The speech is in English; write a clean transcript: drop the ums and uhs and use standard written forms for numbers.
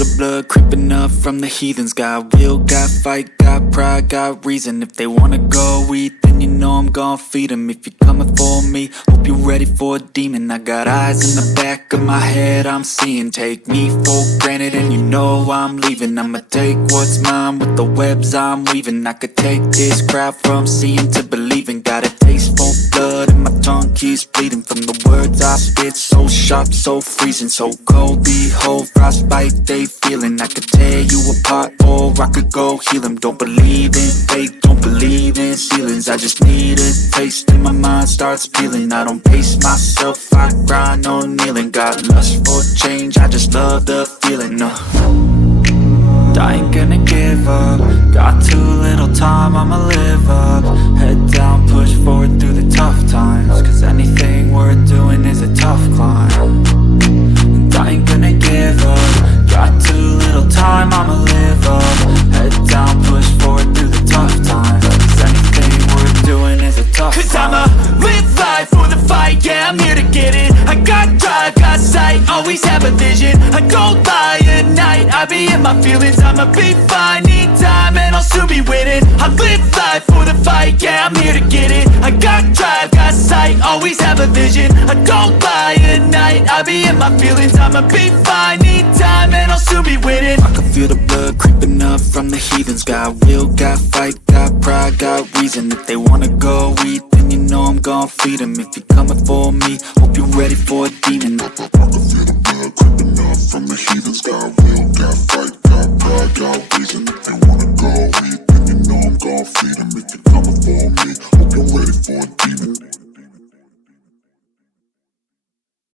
the blood creeping up from the heathens. Got will, got fight, got pride, got reason. If they wanna go eat, then you know I'm gon' feed them. If you're coming for me, hope you're ready for a demon. I got eyes in the back of my head, I'm seeing. Take me for granted and you know I'm leaving. I'ma take what's mine with the webs I'm weaving. I could take this crowd from seeing to believing. Got a taste for blood and my tongue keeps bleeding. From the words I spit, so sharp, so freezing, so cold. Behold, frostbite they feeling. I could tear you apart or I could go heal them. Don't believe in fate, don't believe in ceilings. I just need a taste and my mind starts peeling. I don't pace myself, I grind on kneeling. Got lust for change, I just love the feeling. I ain't gonna give up. Got too little time, I'ma live up. Head down, push forward through the tough times. Cause anything worth doing is a tough climb. And I ain't gonna give up. Got too little time, I'ma live up. Head down, push forward through the tough times. Cause anything worth doing is a tough climb. Cause I'ma live life for the fight, yeah, I'm here to get it. I got drive, got sight, always have a vision. I go by at night, I be in my feelings. I'ma be fine, need time and I'll soon be winning. I live life for the fight, yeah, I'm here to get it. I got drive, got sight, always have a vision. I go by at night, I be in my feelings. I'ma be fine, need time and I'll soon be winning. I can feel the blood creeping up from the heathens. Got will, got fight, got pride, got reason. If they wanna go eat, then you know I'm gon' feed them. If you're coming for me, hope you're ready for a demon. I can feel the blood creeping up from the heathens. Got will, got fight, got pride, got reason. If they wanna go eat, then you know I'm gon' feed them. If you're coming for me, hope you're ready for a demon.